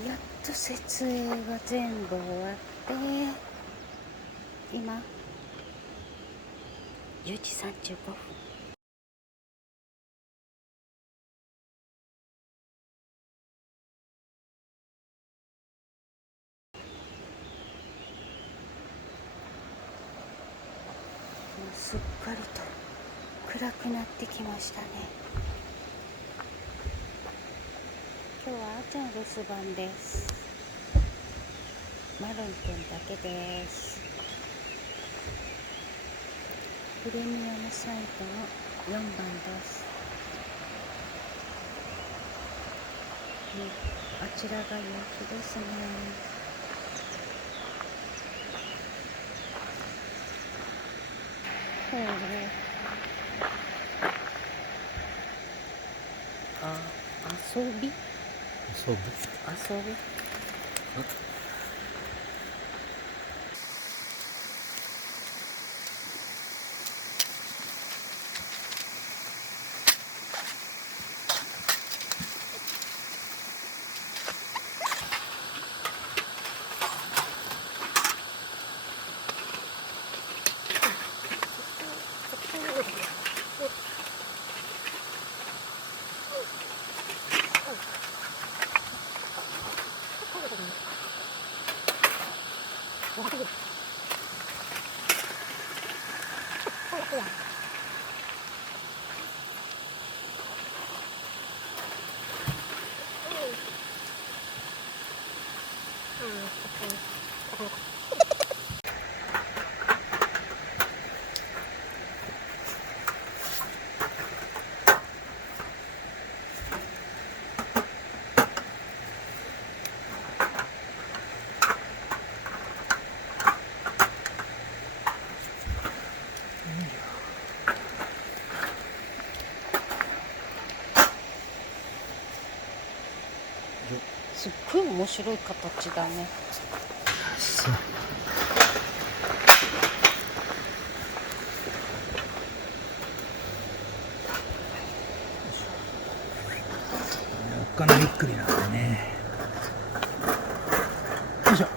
やっと設営が全部終わって、今10時35分。すっかりと暗くなってきましたね。今日はあーちゃん留守番です。マロンくんだけです。プレミアムサイトの4番です。あちらが夕日ですね。遊びすっごい面白い形だね。おっかなびっくりなんでね。よいしょ。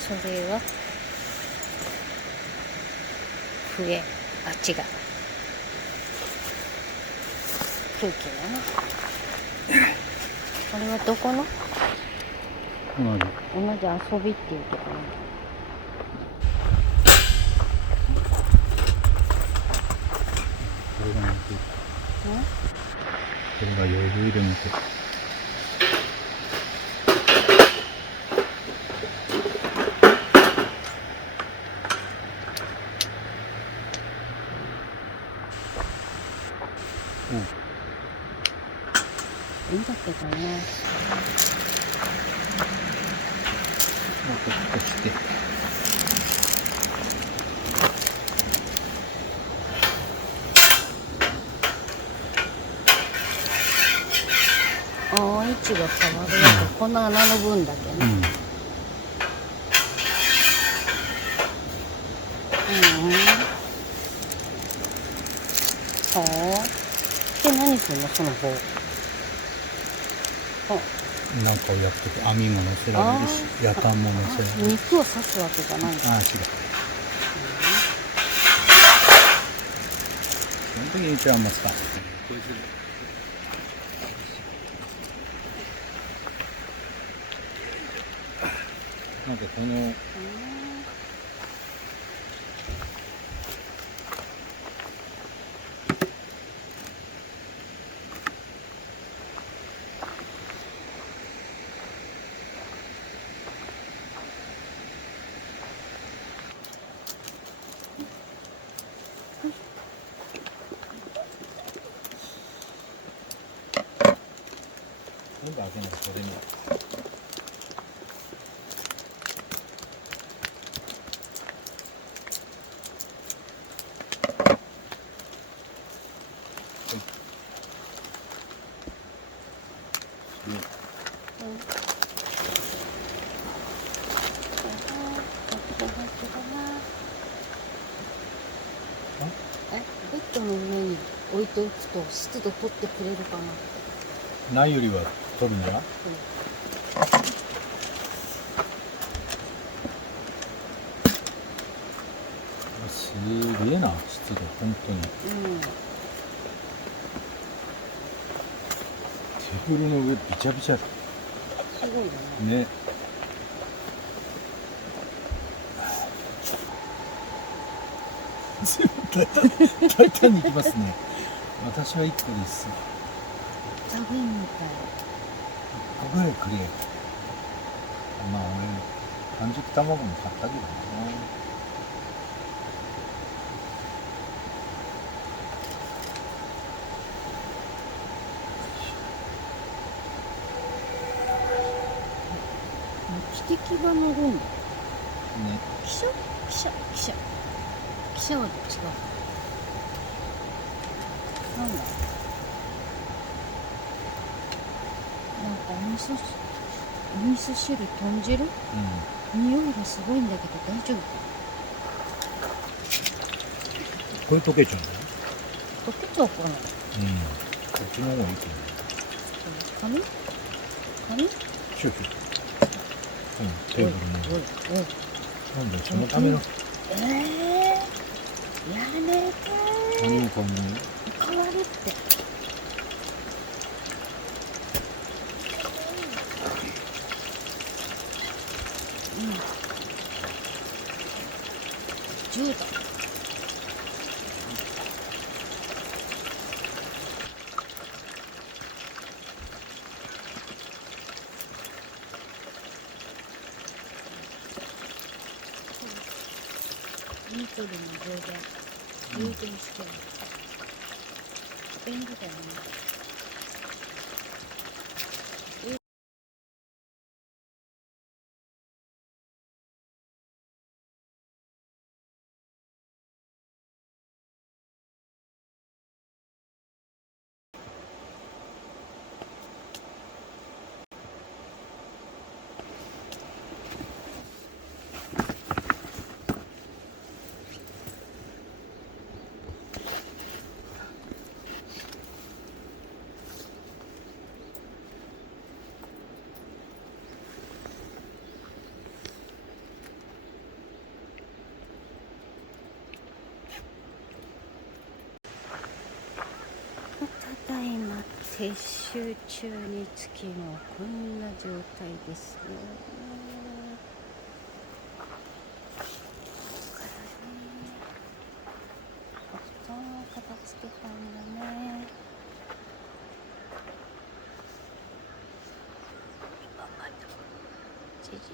それは笛、あっちが空気だね。これはどこの？同じ遊びっていうところ。これが余裕で見て。いいんだけどね。こうして。位置が変わるわけ、この穴の分だけね。で、何するのその棒。なんかをやってて、網も乗せられるし、やかんも乗せられる。肉を刺すわけじゃない。違う。その時にうちはあんま使う。なんかこの全部開けないとこれに。ベッドの上に置いておくと湿度取ってくれるかな。ないよりは取るんじゃない？すげえな、湿度、本当に。テーブルの上びちゃびちゃだ。すごいよね。ね。大胆にいきますね。私は1個です。ザビンみたい。1個ぐらいくれ。まあ俺、半熟卵も買ったけどな。汽笛が鳴るんだ。ね。汽車は違う。なんだ。なんかお味噌汁豚汁？匂いがすごいんだけど大丈夫か？これ溶けちゃうんだよ。溶けちゃうかな。こっちの方がいいけど。紙？シューシュー。テーブルの。なんだよ、そのための。やめてー。何も変わんないよ。変わるって。10度。ニトリの上限有限試験便利だよね。ただいま撤収中につきもこんな状態ですね。お布団を片付けたんだね。今まだ1時40分。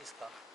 いいですか？